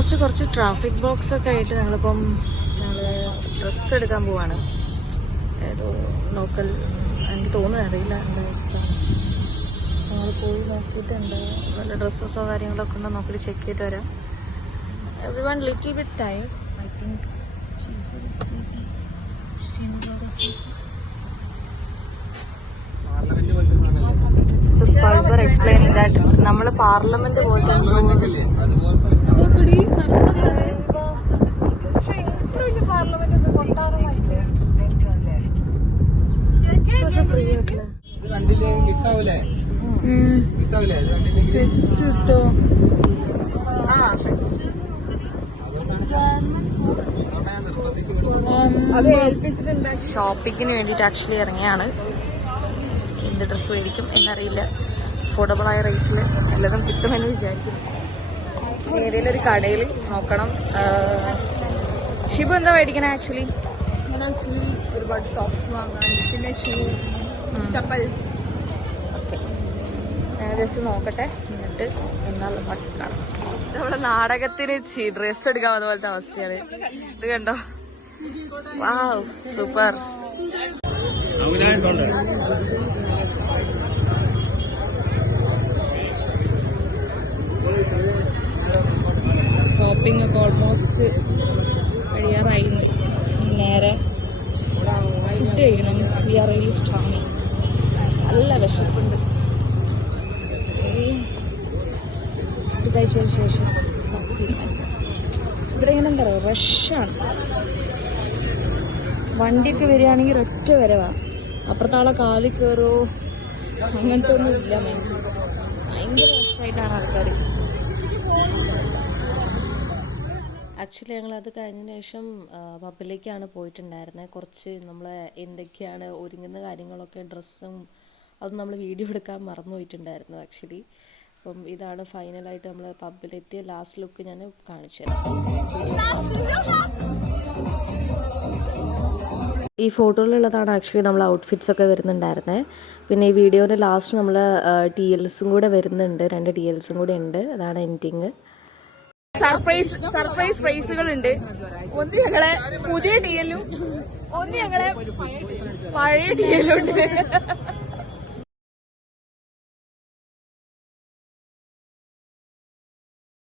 Almost കുറച്ച് traffic blocks ഒക്കെ ആയിട്ട് ഞങ്ങൾ ഡ്രസ്സ് എടുക്കാൻ പോവാണ്. ഏതോ ലോക്കൽ എനിക്ക് തോന്നുന്നു, അറിയില്ല എന്താ അവസ്ഥ. ഞങ്ങൾ പോയി നോക്കിയിട്ടുണ്ട്, വല്ല ഡ്രസ്സസോ കാര്യങ്ങളൊക്കെ ഉണ്ടോ നോക്കിയിട്ട് ചെക്ക് ചെയ്തിട്ട് വരാം. Every one little bit time. I think explaining that നമ്മൾ പാർലമെന്റ് പോലത്തെ ഫ്രീ ആയിട്ടില്ല. ഷോപ്പിങ്ങിന് വേണ്ടിയിട്ട് ആക്ച്വലി ഇറങ്ങിയാണ്. എന്ത് ഡ്രസ്സ് മേടിക്കും എന്നറിയില്ല. അഫോർഡബിൾ ആയ റേറ്റിൽ എല്ലാതും കിട്ടുമെന്ന് വിചാരിക്കും. ഏതെങ്കിലും ഒരു കടയിൽ നോക്കണം. ഷിബു എന്താ മേടിക്കണേ? ആക്ച്വലി ഒരുപാട് ടോപ്സ് വാങ്ങാൻ, പിന്നെ ഷൂ, ചപ്പൽസ്. ഓക്കെ, ഞാൻ ജസ്റ്റ് നോക്കട്ടെ, എന്നിട്ട് എന്നാൽ ബാക്കി കാണാം. നമ്മുടെ നാടകത്തിന് ഡ്രസ് എടുക്കാൻ വന്ന പോലത്തെ അവസ്ഥയാണ്. ഇത് കണ്ടോ? Wow, super. ഷോപ്പിംഗ് ഒക്കെ ഓൾമോസ്റ്റ് കഴിയാറായി. നേരെ ഫുഡ് കഴിക്കണം. We are really strong. നല്ല വിശപ്പുണ്ട്. ഇത് കഴിച്ചതിന് ശേഷം ഇവിടെ ഇങ്ങനെ എന്താ പറയുക, റഷാണ്. വണ്ടിയൊക്കെ വരികയാണെങ്കിൽ ഒറ്റ വരവാ. അപ്പുറത്താളെ കാലിൽ കയറോ അങ്ങനത്തെ ഒന്നും ഇല്ല. മൈൻഡ് ഭയങ്കര റഷായിട്ടാണ് ആൾക്കാർ. ആക്ച്വലി ഞങ്ങളത് കഴിഞ്ഞതിന് ശേഷം പബ്ബിലേക്കാണ് പോയിട്ടുണ്ടായിരുന്നത്. കുറച്ച് നമ്മൾ എന്തൊക്കെയാണ് ഒരുങ്ങുന്ന കാര്യങ്ങളൊക്കെ, ഡ്രസ്സും അതും നമ്മൾ വീഡിയോ എടുക്കാൻ മറന്നു പോയിട്ടുണ്ടായിരുന്നു ആക്ച്വലി. അപ്പം ഇതാണ് ഫൈനലായിട്ട് നമ്മൾ പബ്ബിലെത്തിയ ലാസ്റ്റ് ലുക്ക് ഞാൻ കാണിച്ചു തരാം. ഈ ഫോട്ടോയിലുള്ളതാണ് ആക്ച്വലി നമ്മൾ ഔട്ട്ഫിറ്റ്സ് ഒക്കെ വരുന്നുണ്ടായിരുന്നത്. പിന്നെ ഈ വീഡിയോൻ്റെ ലാസ്റ്റ് നമ്മൾ TLസും കൂടെ വരുന്നുണ്ട്. 2 TLസും കൂടെ ഉണ്ട്. അതാണ് എൻഡിങ്. സർപ്രൈസ് പ്രൈസുകളുണ്ട്. ഒന്ന് ഞങ്ങളെ പുതിയ TL-ഉം ഒന്ന് ഞങ്ങളെ പഴയ TL-ഉം ഉണ്ട്.